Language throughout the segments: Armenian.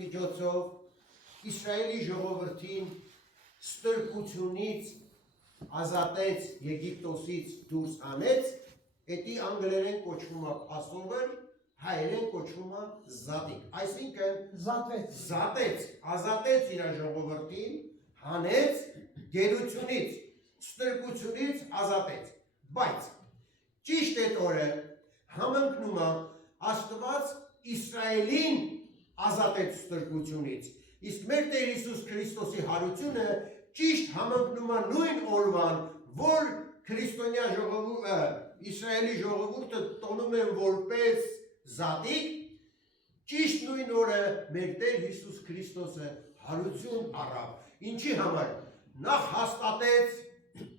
միջոցով Իսրայելի ժողովրդին ստրկությունից ազատեց Եգիպտոսից դուրս հանեց, էդի անգլերեն կոչվում է Passover, հայերեն կոչվում է Զատիկ, այսինքն զատեց, ազատեց իր ժողովրդին, հանեց գերությունից, ստրկությունից ազատեց, բայց ճիշտ այդ օրը համընկնում է Աստված Իսրայելին ազատեց ստրկությունից, իսկ մեր Տեր Հիսուս Քրիստոսի հարությունը ճիշտ համընկնում է նույն օրվան, որ քրիստոնյա ժողովուրդը, Իսրայելի ժողովուրդը տոնում են որպես զատիկ, ճիշտ նույն օրը մեր Տեր Հիսուս Քրիստոսը հարություն առավ, ինչի համար նախ հաստատեց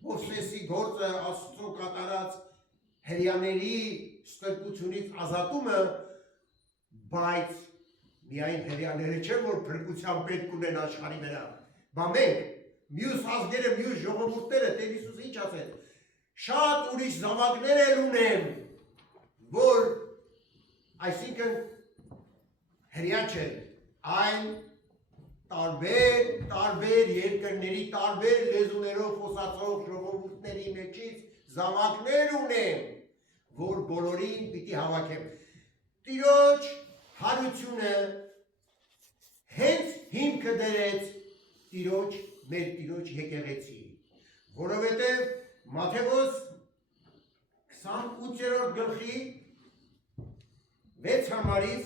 Մովսեսի գործը Աստծո կատարած հրեաների ստրկությունից ազատումը, բայց միայն հրեաները չէ, որ փրկության պետք ունեն աշխարհի վրա, բա մենք, մյուս ազգերը, մյուս ժողովուրդները, Տեր Հիսուսը ինչ ասեց, շատ ուրիշ զավակներ էլ ունեմ, որ այսինքն հրեա չեն, այն տարբեր երկրների, տարբեր լեզուներով խոսացող ժողովուրդների մեջից զավակներ ունեմ, որ բոլորին պիտի հավաքեմ։ Տիրոջ հարությունը հենց հիմքը դրեց մեր Տիրոջ եկեղեցի, որովհետև Մատթեոս 28-րդ գլխի 6 համարից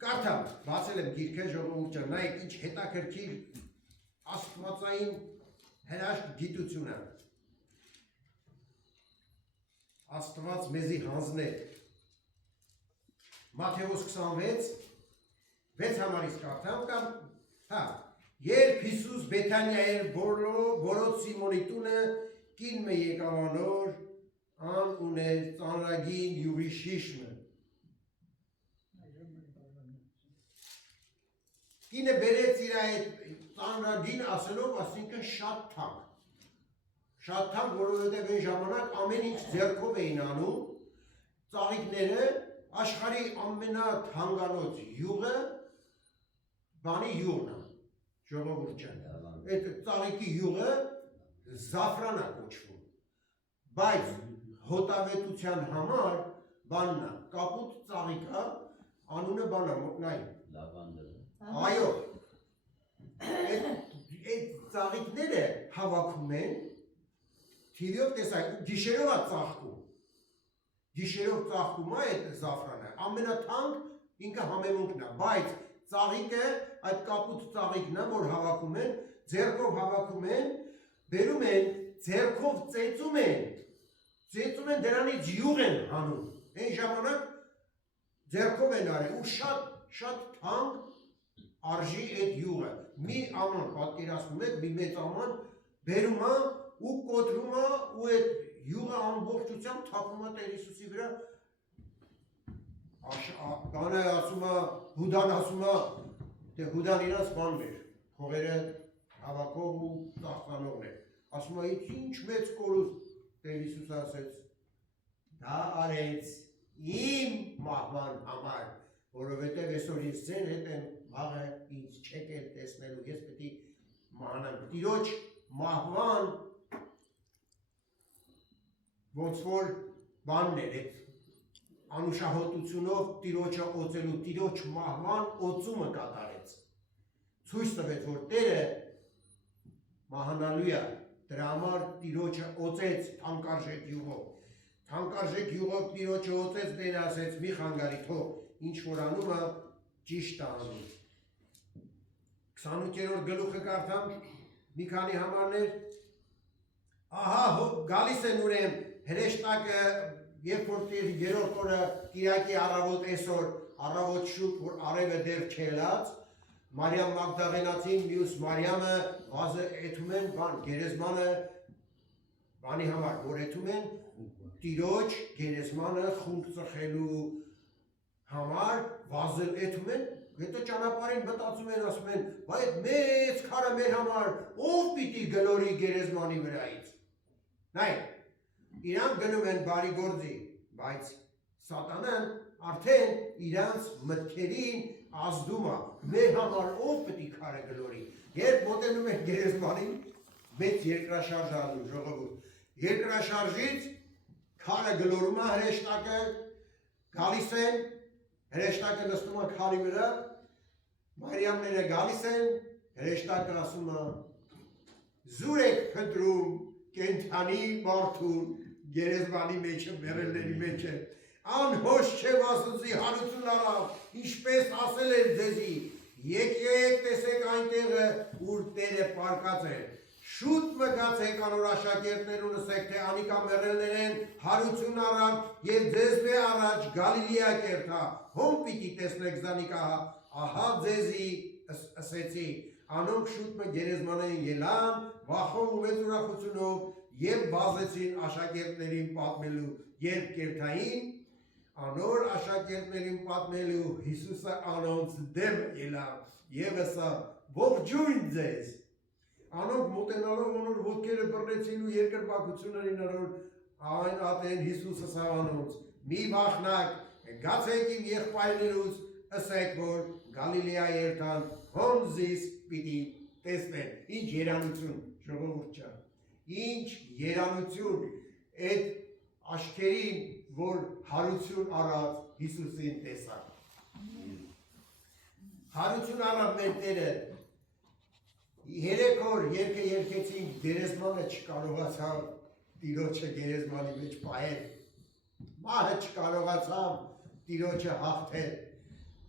կարդամ, բացել եմ գիրքը ժողովուրդը, նայեք ինչ հետաքրքիր աստվածային հրաշք գիտություն է։ Աստված մեզի հանձնել։ Մատթեոս 26, 6 համարից կարդամ կամ, երբ Հիսուս Բեթանիա էր որոց Սիմոնի տունը, կին մը եկավանոր, ան ուներ ծանրագին յուղի շիշմը։ Կինը բերեց իր այդ ծանրագին ասելով, ասինքն շատ թանկ, որովհետև այն ժամանակ ամեն ինչ ձեռքով էին անում, ծաղիկները, աշխարհի ամենաթանկանոց յուղը, բանի յուղն է, ժողովուրդ ջան, այդ ծաղիկի յուղը զաֆրան է կոչվում, բայց հոտավետության համար բանն է, կապուտ ծաղիկը, անունը բան է, մոտնայի, այո, այդ ծաղիկները հավաքում են, թիվով տեսակ, գիշերով է ծաղկում, գիշերով ծաղկում է այդ զաֆրանը, ամենաթանկ ինքը համեմունքն է, բայց ծաղիկը, այդ կապուտ ծաղիկն է, որ հավաքում են, ձեռքով հավաքում են, բերում են, ձեռքով ծեծում են, դրանից յուղ են հանում, այն ժամանակ ձեռքով են արել ու շատ թանկ արժի այդ յուղը, մի աման պատկերացնում եք, մի մեծ աման բերում է ու կոտրում է ու այդ յուղը ամբողջությամբ թափում է Տեր Հիսուսի վրա, բանը ասում է, Հուդան ասում է, թե Հուդան իրաց բանն էր, փողերը հավաքող ու ծաղկանողն էր, ասում է, ինչ մեծ կորուստ, Տեր Հիսուսը ասեց, դա արեց իմ մահվան համար, որովհետև այսօր ես ձեր հետ եմ վաղը ինձ չեք էլ տեսնելու, ես պետք է մահանամ, Տիրոջ մահվան ոնց որ բանն էր, այդ անուշահոտությունով Տիրոջը օծելու, Տիրոջ մահվան օծումը կատարեց, ցույց տվեց, որ Տերը մահանալու է, դրա համար Տիրոջը օծեց թանկարժեք յուղով Տիրոջը օծեց, Տերը ասեց մի խանգարի, թող ինչ որ անում է ճիշտ անում։ 28-րդ գլուխը կարդամ, մի քանի համարներ, ահա գալիս են ուրեմն հրեշտակը, երբ որ երրորդ օրը կիրակի առավոտ այսօր, առավոտ շուտ, որ արևը դեռ չելած, Մարիամ Մագդաղենացին, մյուս Մարիամը վազը էթում են, գերեզմանը բանի համար, որ էթում են, Տիրոջ գերեզմանը խունկ ծխելու համար վազը էթում են, հետո ճանապարհին մտածում են, ասում են, բայ այդ մեծ քարը մեր համար, ով պիտի գլորի գերեզմանի վրայից։ Նայեք, իրանք գնում են բարի գործի, բայց Սատանան արդեն իրանց մտքերին ազդում է, մեր համար ով պետք է քարը գլորի։ Երբ մոտենում ենք գերեզմանին, մեծ երկրաշարժ անում ժողովուրդ։ Երկրաշարժից քարը գլորում է հրեշտակը, գալիս են, հրեշտակը նստում է քարի վրա, Մարիամները գալիս են, հրեշտակը ասում է զուր եք փնտրում կենդանի մարդուն գերեզմանի մեջը, մեռելների մեջը, անհոշ չէ Աստծի հարություն արավ, ինչպես ասել էր ձեզի, եկեք տեսեք այնտեղը, ուր Տերը պարկած է, շուտ մգացեք անոր աշակերտներուն ասեք, թե անիկա մեռելներ են, հարություն արավ եւ ձեզ մե առաջ Գալիլեա կերտա, հոմ պիտի տեսնեք զանիկա, ահա ձեզի ասեցի, անոնք շուտ մը գերեզմանային ելան, վախով ու մեծ ուրախությունով եւ բազեցին աշակերտներին պատմելու, երբ կերտային, անոր աշակերտներին պատմելու Հիսուսը անոնց դեմ ելավ եւ ասա ողջույն ձեզ անոնք մոտենալով անոր ոտքերը բռնեցին ու երկրպագություններին անոր այն ատեն Հիսուսը ասա անոնց մի վախնակ գացեք իմ եղբայրներուց ասեք որ Գալիլեա երթան հոնզիս պիտի տեսնեն ինչ երանություն ժողովուրդ ջան ինչ երանություն այդ աշկերին որ հարություն առած Հիսուսին տեսակ հարություն առավ մեր Տերը 3 օր երգը երգեցին գերեզմանը չկարողացավ Տիրոջը գերեզմանի մեջ պահել մահը չկարողացավ Տիրոջը հաղթել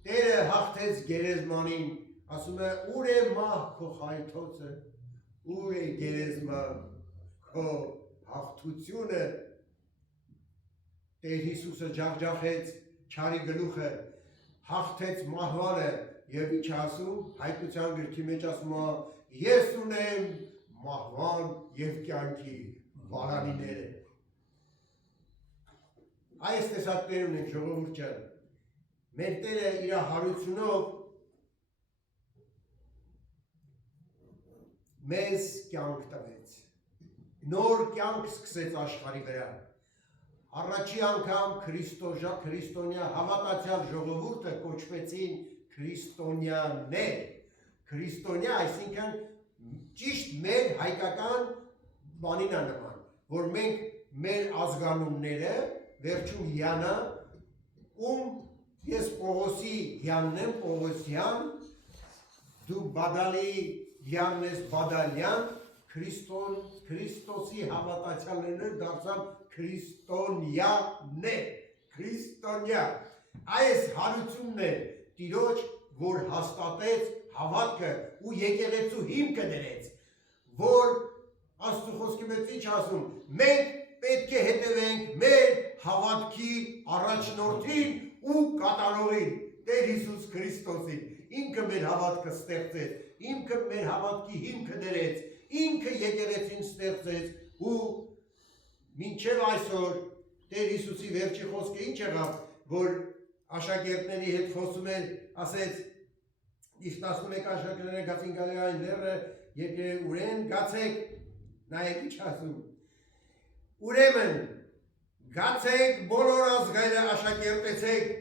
Տերը հաղթեց գերեզմանին ասում է ուր է մահ քո խայթոցը ուր է գերեզման քո հաղթությունը Տեր Հիսուսը ջախջախեց չարի գլուխը հաղթեց մահվանը եւ ինչ ասում հայտնության գրքի մեջ ասում է ես ունեմ մահվան եւ կյանքի վարանիները այս տեսակ Տեր ունենք ժողովուրդ ջան մեր Տերը իր հարությունով մեզ կյանք տվեց նոր կյանք սկսեց աշխարհի վրա Առաջի անգամ քրիստոնյա հավատացյալ ժողովուրդը կոչվեցին քրիստոնյաներ քրիստոնյա այսինքն ճիշտ մեր հայկական բանին է նման որ մենք մեր ազգանունները վերջում Յանա ում ես Պողոսի Յանն եմ Պողոսյան դու Բադալի Յանն ես Բադալյան Քրիստոսի հավատացյալներն դարձան քրիստոնյաներ, քրիստոնյա, այս հարությունն է տիրոջ, որ հաստատեց հավատքը ու եկեղեցու հիմքը դրեց, որ աստու խոսքի մեջ ինչ ասում, մենք պետք է հետևենք մեր հավատքի առաջնորդին ու կատարողին, Տեր Հիսուս Քրիստոսին, ինքը մեր հավատքը ստեղծեց, ինքը մեր հավատքի հիմքը դրեց, ինքը եկեղեցին ստեղծեց ու մինչև այսօր Տեր Հիսուսի վերջի խոսքը ինչ եղավ, որ աշակերտների հետ խոսում են, ասեց, իսկ 11 աշակերտները գացին Գալիլեային լեռը, եկեք ուրեն գացեք, նայեք ինչ ասում, ուրեմն գացեք բոլոր ազգերը աշակերտեցեք,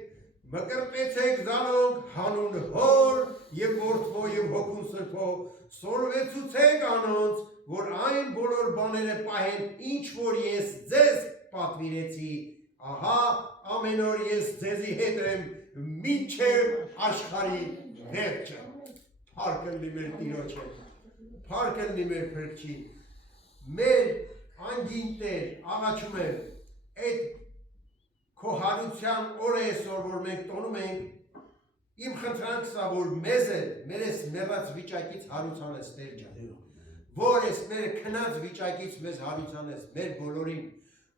մկրտեցեք զանոնք հանուն հոր և որդվո և հոգուն սրբո, սորվեցուցեք անոնց, որ այն բոլոր բաները պահեն, ինչ որ ես ձեզ պատվիրեցի, ահա ամեն օր ես ձեզի հետ եմ, մինչև աշխարհի վերջը, փառք լինի մեր Տիրոջը, փառք լինի մեր Փրկչին, մեր անգին Տեր, աղաչում եմ, այդ քո հարության օրը այսօր, որ մենք տոնում ենք, իմ խնդրանք սա, որ մեզ է, մեր ես մեռած վիճակից հարուցանես Տեր ջան, որ ես մեր քնած վիճակից մեզ հարուցանես, մեր բոլորին,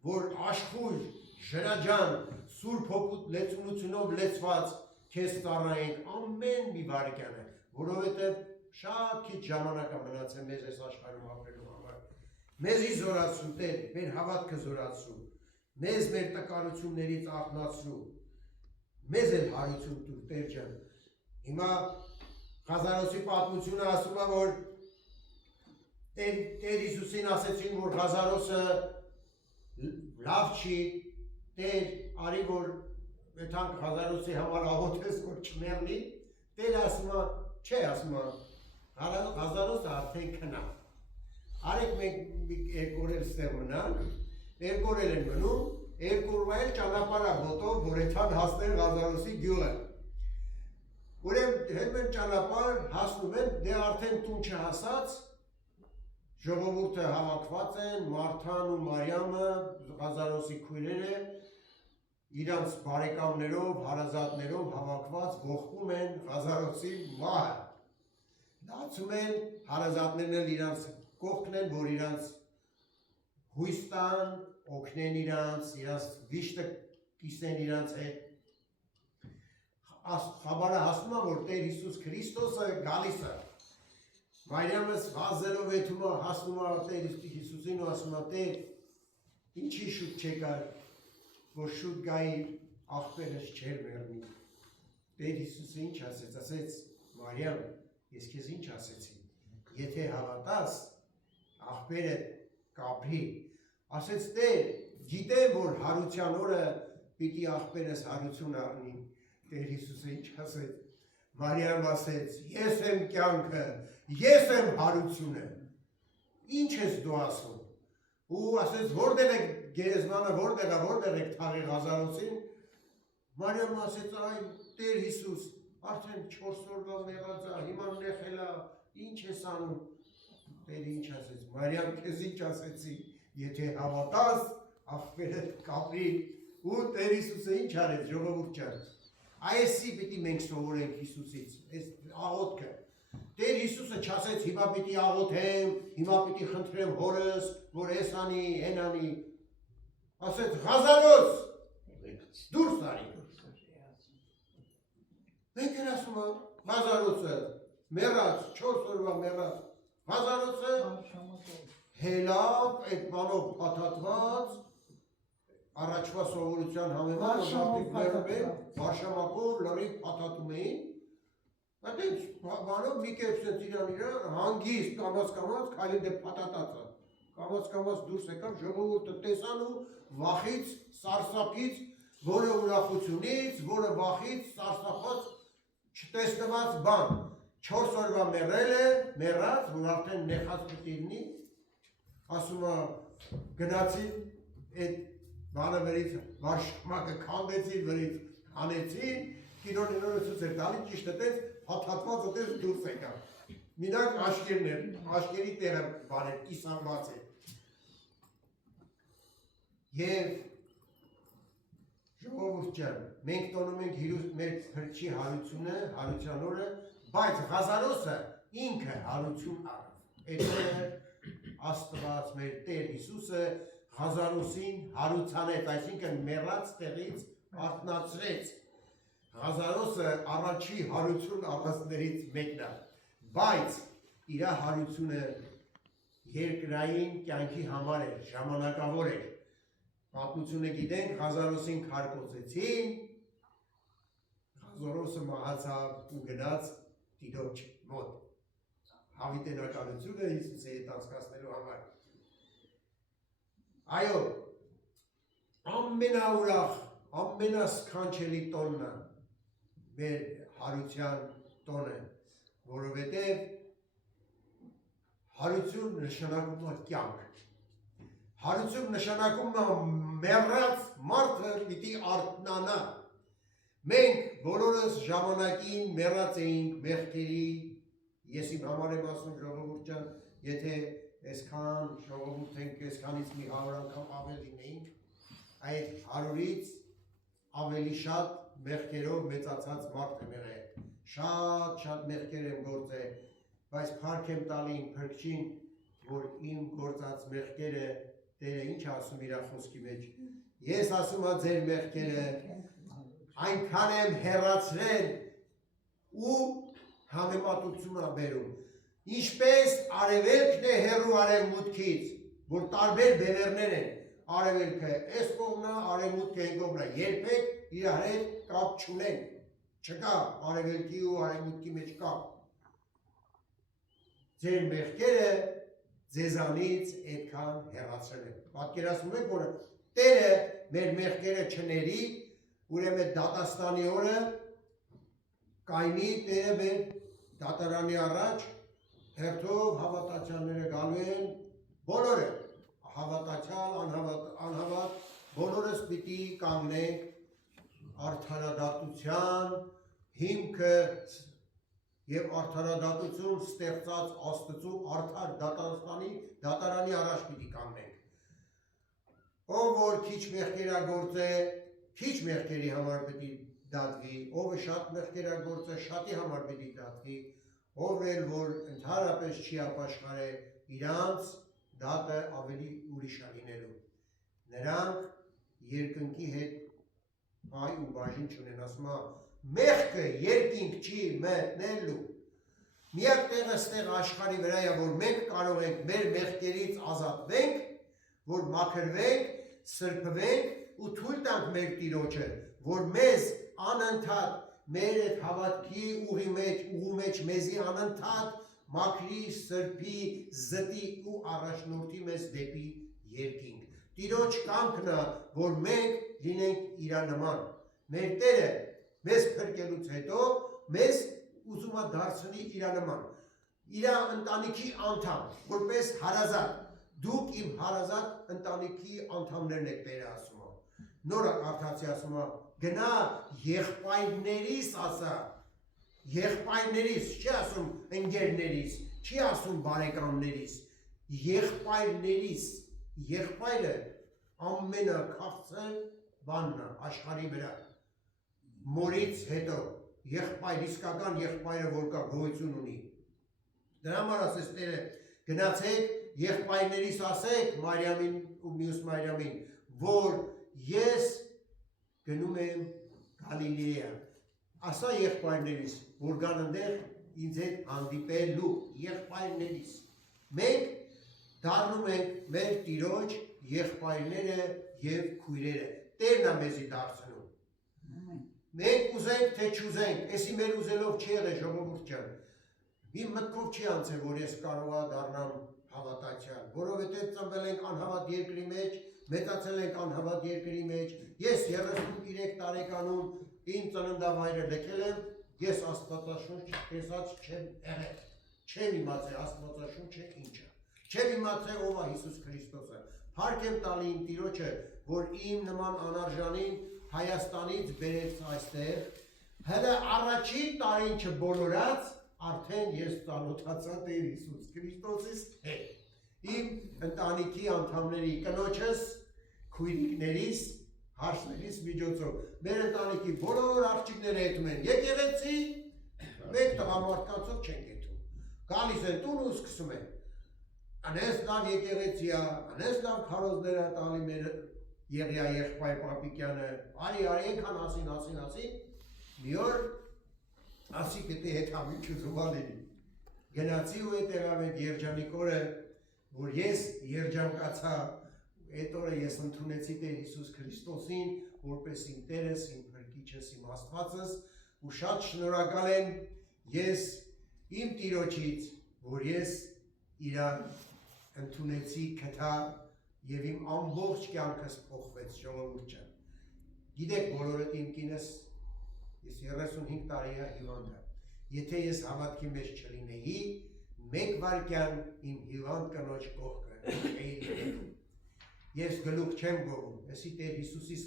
որ աշխույժ, ժրաջան, սուրբ հոգուտ լեցունությունով լեցված քեզ ծառայենք ամեն մի վայրկյանը, որովհետև շատ քիչ ժամանակ է մնացել մեզ այս աշխարհում ապրելու համար։ Մեզի զորացրու Տեր, մեր հավատքը զորացրու, մեզ մեր տկարություններից արթնացրու, մեզ էլ հարություն տուր Տեր ջան։ Հիմա Ղազարոսի պատմությունը ասում է, որ Տեր Հիսուսին ասեցին, որ Ղազարոսը լավ չի, Տեր արի, որ այդքան Ղազարոսի համար աղոթես, որ չմեռնի, Տեր ասում է, չէ ասում է, հազարոս արդեն քնա։ Արեք մենք երկու օր էլ ստեղ մնանք, երկու օր են մնում, երկու օրվա էլ ճանապարհ գոտով, որ այդքան հասնել Ղազարոսի գյուղը։ Ուրեմն հետ են ճանապարհ հասնում են, դե արդեն տուն չհասած, ժողովուրդը հավաքված են, Մարթան ու Մարիամը, Ղազարոսի քույրերը, իրանց բարեկամներով, հարազատներով հավաքված ողջում են Ղազարոսի մահը։ Դարձում են հարազատներն էլ իրանց կողքն են, որ իրանց հույս տան, օգնեն իրանց վիշտը կիսեն իրանց հետ։ Խաբարը հասնում է, որ Տեր Հիսուս Քրիստոսը գալիս է։ Մարիամս վազելով եթում է, հասնում է Տեր Հիսուսին ու ասում է, Տեր, ինչի շուտ չեկար, որ շուտ գայի աղբերս չեր մեռնի։ Տեր Հիսուսը ինչ ասեց, ասեց, Մարիամ, ես քեզ ինչ ասեցի, եթե հավատաս, աղբերը կապրի, ասեց Տեր, գիտեմ, որ հարության օրը պիտի աղբերս հարություն առնի, Տեր Հիսուսը ինչ ասեց, Մարիամ ասեց, ես եմ կյանքը, ես եմ հարությունը, ինչ ես դու ասում, ու ասեց, որտեղ եք գերեզմանը, որտեղ եք թաղի Ղազարոսին, Մարիամ ասեց, այ Տեր Հիսուս, արդեն 4 օրվա մեղած է, հիմա նեխել է, ինչ ես անում, Տեր ինչ ասեց, Մարիամ քեզ ինչ ասեցի, եթե հավատաս, աղբերը կապրի, ու Տեր Հիսուսը ինչ արեց, ժողովուրդ ջան, այսի պիտի մենք սովորենք Հիսուսից, այս աղոթքը, Տեր Հիսուսը չասեց, հիմա պիտի աղոթեմ, հիմա պիտի խնդրեմ հորս, որ ես անի, հեն անի, ասեց, Ղազարոս, դուրս արի, մենք են ասում է, Ղազարոսը, մեռած, 4 օրվա մեռած, Ղազարոսը, հելավ, այդ բանով պատատված, առաջվա սովորության համեմատ, վարշամակով լրիվ պատատում էին, այդպես բանով մի կեպսեց իրան հանգիստ կամաց քայլին դե պատատածը, կամաց դուրս եկավ, ժողովուրդը տեսան ու վախից, սարսափից, որը ուրախությունից, որը վախից, սարսափած, չտեսնված բան, 4 օրվա մեռել է, մեռած, որ արդեն նեխած պիտի լինի, ասում է գնացին այդ բանը վրից, վարշամակը քանդեցին վրից, հանեցին, կինոներորը ցույց էր տալի, ճիշտ այդպես փաթաթված այդպես դուրս եկավ։ Մինակ աշկերներ, աշկերի տեղը բաներ, կիսանված է։ Եվ ժողովուրդ ջան, մենք տոնում ենք մեր փրկչի հարությունը, հարության օրը, բայց Ղազարոսը ինքը հարություն առավ։ Այդ Աստված մեր Տեր Հիսուսը Ղազարոսին հարուցանեց, այսինքն մեռած տեղից արթնացրեց։ Ղազարոսը առաջի հարություն առածներից մեկն է, բայց իր հարությունը երկրային կյանքի համար էր, ժամանակավոր էր։ Պատմությունը գիտենք, Ղազարոսին քարկոծեցին, Ղազարոսը մահացավ ու գնաց Տիրոջ մոտ։ Հավիտենականությունը Հիսուսի հետ անցկացնելու համար։ Այո, ամենաուրախ, ամենասքանչելի տոնն է մեր հարության տոնը, որովհետև հարություն նշանակում է կյանք։ Հարություն նշանակում է մեռած մարդը պիտի արթնանա։ Մենք բոլորս ժամանակին մեռած էինք մեղքերի, ես իմ համար եմ ասում ժողովուրդ ջան, եթե այսքան ժողովուրդ ենք, այսքանից մի 100 անգամ ավելին էինք, այդ 100-ից ավելի շատ մեղքերով մեծացած մարդ եմ եղել, շատ մեղքեր եմ գործել, բայց փառք եմ տալի իմ փրկչին, որ իմ գործած մեղքերը Տերը ինչ ասում իր խոսքի մեջ, ես ասում եմ ձեր մեղքերը այնքան եմ հեռացրել ու համեմատություն է բերում, ինչպես արևելքն է հեռու արևմուտքից, որ տարբեր բևեռներ են, արևելքը այս կողմնա, արևմուտքը այն կողմնա, երբեք իրար հետ կապ չունեն, չկա արևելքի ու արևմուտքի մեջ կապ։ Ձեր մեղքերը ձեզանից այդքան հեռացրել են։ Պատկերացնում եք, որ Տերը մեր մեղքերը չների, ուրեմն դատաստանի օրը կայնի տերը մեր դատարանի առաջ հերթով հավատացյալները գալու են բոլորը հավատացյալ անհավատ բոլորս պիտի կանգնենք արդարադատության հիմքը եւ արդարադատություն ստեղծած Աստծո արդար դատարանի առաջ պիտի կանգնենք ով որ քիչ մեղքերագործ է քիչ մեղքերի համար պիտի դատվի ով շատ մեղքերագործ է շատի համար պիտի դատվի ով էլ որ ընդհանրապես չի ապաշխարե իրանց դատը ավելի ուրիշ է լինելու նրանք երկնքի հետ այ ու բաժին չունեն ասում մեղքը երկինք չի մտնելու միակ տեղը ստեղ աշխարհի վրա է որ մենք կարող ենք մեր մեղքերից ազատվենք որ մաքրվենք սրբվենք ու թույլ տանք մեր Տիրոջը որ մեզ անընդհատ մեր այդ հավատքի ուղու մեջ մեզի անընդհատ մաքրի սրբի զտի ու առաջնորդի մեզ դեպի երկինք Տիրոջ կամքն է որ մենք լինենք իր նման մեր Տերը մեզ փրկելուց հետո մեզ ուզում է դարձնի իր նման իր ընտանիքի անդամ որպես հարազատ դուք իմ հարազատ ընտանիքի անդամներն եք Տերը ասում նորը կարդացի ասում գնա եղբայրներիս ասա եղբայրներիս չի ասում ընկերներիս չի ասում բարեկամներիս եղբայրներիս եղբայրը ամենաքաղցր բանն է աշխարհի վրա մորից հետո եղբայր իսկական եղբայրը որ կա գոյություն ունի դրա համար ասես Տերը գնացեք եղբայրներիս ասեք Մարիամին ու մյուս Մարիամին որ ես գնում եմ Գալիլեա ասա եղբայրներիս որ գան այնտեղ ինձ հետ հանդիպելու եղբայրներիս մենք դառնում ենք մեր Տիրոջ եղբայրները եւ քույրերը Տերն է մեզի դարձնում մենք ուզենք թե չուզենք էսի մեր ուզելով չի եղել ժողովուրդ ջան իմ մտքով չի անցել որ ես կարողա դառնամ հավատացյալ որովհետեւ ծնվել ենք անհավատ երկրի մեջ մեծացել ենք անհավատ երկրի մեջ ես 33 տարեկանում իմ ծննդավայրը լքել եմ ես Աստվածաշունչ տեսած չեմ եղել չեմ իմացել Աստվածաշունչը ինչ է չեմ իմացել ով է Հիսուս Քրիստոսը փառք եմ տալի իմ Տիրոջը որ իմ նման անարժանին Հայաստանից բերեց այստեղ հələ առաջին տարին չբոլորած արդեն ես ծանոթացա Տեր Հիսուս Քրիստոսից հետ իմ ընտանիքի անդամների կնոջս քույրիկներիս հարցերից միջոցով մեր ընտանիքի բոլոր աղջիկները հետում են եկեղեցի մեկ տղամարդկանցով չեն գետում գալիս են տուն ու սկսում են անես լավ եկեղեցի է անես լավ քարոզներ է տալի մեր Եղիա եղբայր Պապիկյանը արի այնքան ասին մի օր ասի պետք է հետ համիջ ուզումա լինի գնացի ու այդ եղավ այդ երջանիկ օրը որ ես երջանկացա այդ օրը ես ընդունեցի Տեր Հիսուս Քրիստոսին որպես իմ Տերս, իմ Փրկիչս, իմ Աստվածս ու շատ շնորհակալ եմ ես իմ Տիրոջից որ ես իրան ընդունեցի քթա եւ իմ ամբողջ կյանքս փոխվեց ժողովուրդ ջան գիտեք բոլորդ իմ կինս ես 35 տարի է հիվանդ եմ եթե ես հավատքի մեջ չլինեի մեկ վայրկյան իմ հիվանդ կնոջ կողքը չէի ես գլուխ չեմ գովում էսի Տեր Հիսուսից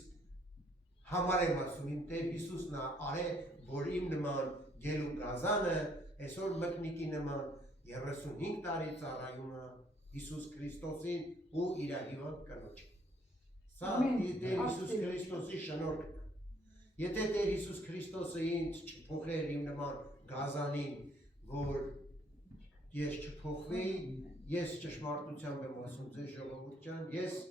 համար եմ ասում իմ Տեր Հիսուսն է արել որ իմ նման գելու գազանը այսօր մկնիկի նման 35 տարի ծառայում է Հիսուս Քրիստոսին ու իր հիվանդ կնոջը սա Տեր Հիսուս Քրիստոսի շնորհքն է եթե Տեր Հիսուս Քրիստոսը ինձ չփոխեր իմ նման գազանին որ ես չփոխվեի ես ճշմարտությամբ եմ ասում ձեզ ժողովուրդ ջան ես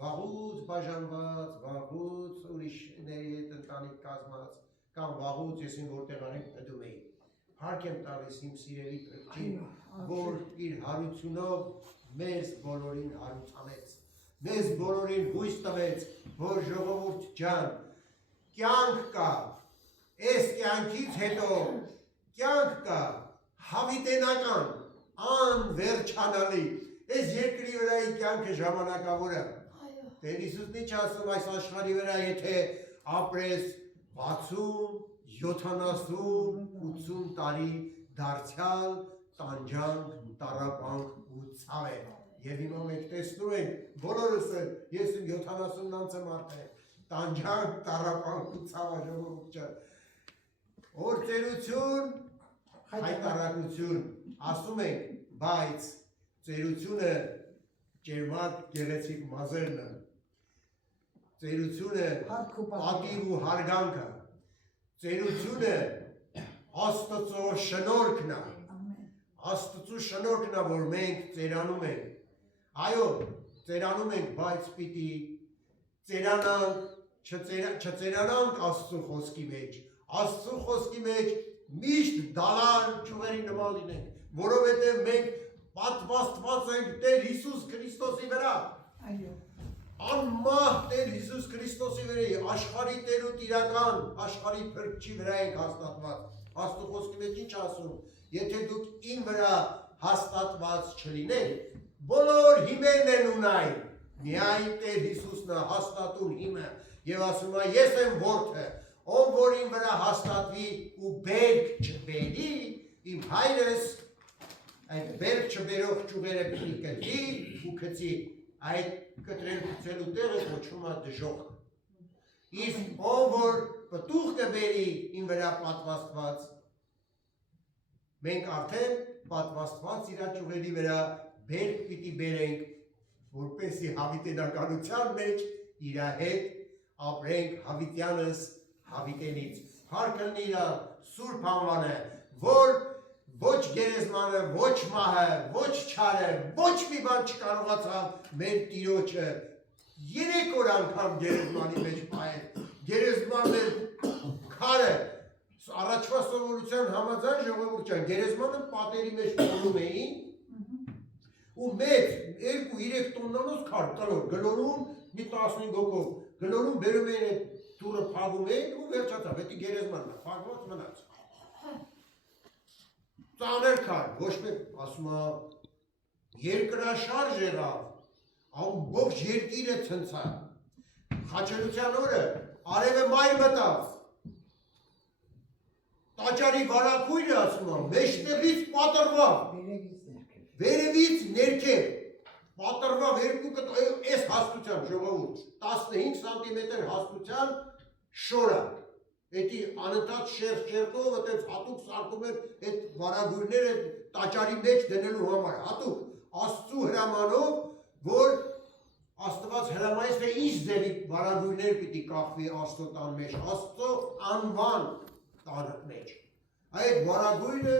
վաղուց բաժանված վաղուց ուրիշների հետ ընտանիք կազմած կամ վաղուց ես ինձ որտեղ արենք դդում էի Հարկ եմ տալիս իմ սիրելի Փրկչին, որ իր հարությունով մեզ բոլորին հարուցանեց, մեզ բոլորին հույս տվեց, որ ժողովուրդ ջան, կյանք կա, այս կյանքից հետո կյանք կա, հավիտենական, անվերջանալի, այս երկրի վրայի կյանքը ժամանակավոր է, Տեր Հիսուսն ինչ ասում այս աշխարհի վրա, եթե ապրես 60, 70-80 տարի դարձյալ տանջանք, տառապանք ու ցավ է։ Եվ հիմա մենք տեսնում ենք, բոլորս են, ես 70-անց եմ արդեն, տանջանք, տառապանք ու ցավ է ժողովուրդ ջան։ Օրծերություն, հայտարարություն, ասում ենք, բայց ծերությունը ջերմակ գեղեցիկ մազերն են, ծերությունը պատիվ ու հարգանքը, ծերությունը Աստծո շնորհքն է, Աստծո շնորհքն է, որ մենք ծերանում ենք, այո, ծերանում ենք, բայց պիտի ծերանանք, չծերանանք Աստծո խոսքի մեջ, Աստծո խոսքի մեջ միշտ դալար ճյուղերի նման լինենք, որովհետև մենք պատվաստված ենք Տեր Հիսուս Քրիստոսի վրա, անմահ Տեր Հիսուս Քրիստոսի վրա, աշխարհի Տեր ու Տիրական, աշխարհի Փրկչի վրա ենք հաստատված, Աստծո խոսքի մեջ ինչ ասում, եթե դուք իմ վրա հաստատված չլինեք, բոլոր հիմերն են ունայն, միայն Տեր Հիսուսն է հաստատուն հիմը, եւ ասում է ես եմ որդը, ով որ իմ վրա հաստատվի ու բերք չբերի, իմ հայրս այդ բերք չբերող ճյուղերը պիտի կտրի ու գցի, այդ կտրել գցելու տեղը կոչվում է դժոխք, իսկ ով որ պտուղ կբերի իմ վրա պատվաստված, մենք արդեն պատվաստված իր ճյուղերի վրա բերք պիտի բերենք, որպեսզի հավիտենականության մեջ իր հետ ապրենք հավիտյանս հավիտենից, փառք իր սուրբ անվանը, որ ոչ գերեզմանը, ոչ մահը, ոչ չարը, ոչ մի բան չկարողացավ մեր Տիրոջը 3 օր անգամ գերեզմանի մեջ պահել, գերեզմանն էլ քարը, առաջվա սովորության համաձայն ժողովուրդ ջան, գերեզմանը պատերի մեջ տոնում էին ու մեծ 2-3 տոննանոց քար գլորում մի 15 հոգով գլորում բերում էին այդ դուրը փակում էին ու վերջացավ, հետի գերեզմանն է, փակված մնաց։ Ծանր քար, ոչ մեկ ասում է երկրաշարժ եղավ, ամբողջ երկիրը ցնցավ, խաչելության օրը արևը մայր մտավ, տաճարի վարագույրը ասում է մեջտեղից պատրվավ, վերևից ներքև, պատրվավ այս հաստության ժողովուրդ, 15 սանտիմետր հաստության շորը, էդի անընդհատ շերտով, այդպես հատուկ սարքում են այդ վարագույրները տաճարի մեջ դնելու համար, հատուկ Աստծո հրամանով, որ Աստված հրամայեց, թե ինչ ձևի վարագույրներ պիտի կախվի Աստծո տան մեջ, Աստծո անվան տան մեջ։ Այդ վարագույրը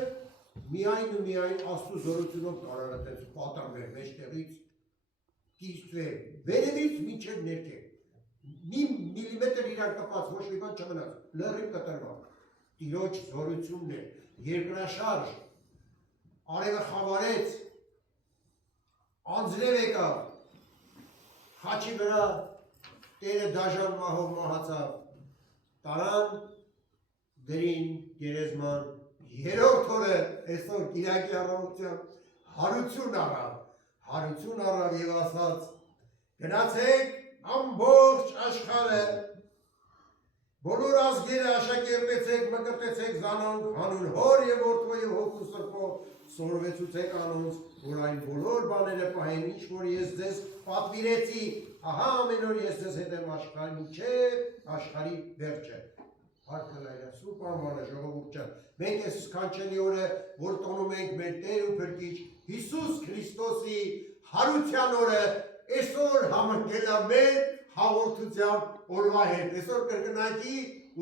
միայն ու միայն Աստծո զորությունով կարող է այդպես պատրվել մեջտեղից կիսվել, վերևից մինչև ներքև։ Մի միլիմետր իրար կպած ոչ մի բան չմնաց, լրիվ կտրվավ, Տիրոջ զորությունն է, երկրաշարժ, արևը խավարեց, անձրև եկավ, խաչի վրա Տերը դաժան մահով մահացավ, տարան դրին գերեզման, երրորդ օրը այսօր կիրակի առավոտյան հարություն առավ եւ ասաց գնացեք ամբողջ աշխարհը բոլոր ազգերը աշակերտեցեք, մկրտեցեք զանոնք, հանուն Հոր եւ Որդու եւ Հոգու Սրբով, սորվեցուցեք անոնց, որ այն բոլոր բաները պահեն, ինչ որ ես ձեզ պատվիրեցի, ահա ամեն օր ես ձեզ հետ եմ աշխարհի մինչև աշխարհի վերջը։ Փառք Սուրբ անվանը ժողովուրդ ջան, մենք այս սքանչելի օրը, որ տոնում ենք մեր Տեր ու Փրկիչ Հիսուս Քրիստոսի հարության օրը, այսօր համընկել է մեր հաղորդությամբ օրվա հետ, այսօր կրկնակի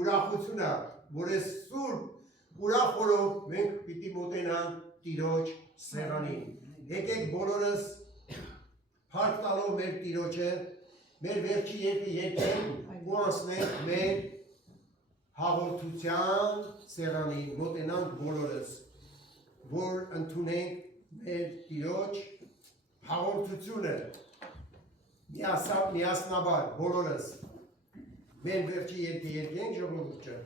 ուրախությունը, որ այս սուրբ ուրախ օրով մենք պիտի մոտենանք Տիրոջ սեղանին։ Եկեք բոլորս փառք տալով մեր Տիրոջը, մեր վերջի երկը երկենք ու անցնենք մեր հաղորդության սեղանին, մոտենանք բոլորս, որ ընդունենք մեր Տիրոջ հաղորդությունը միասնաբար բոլորս մեր վերջի երկը երկենք ժողովուրդ ջան։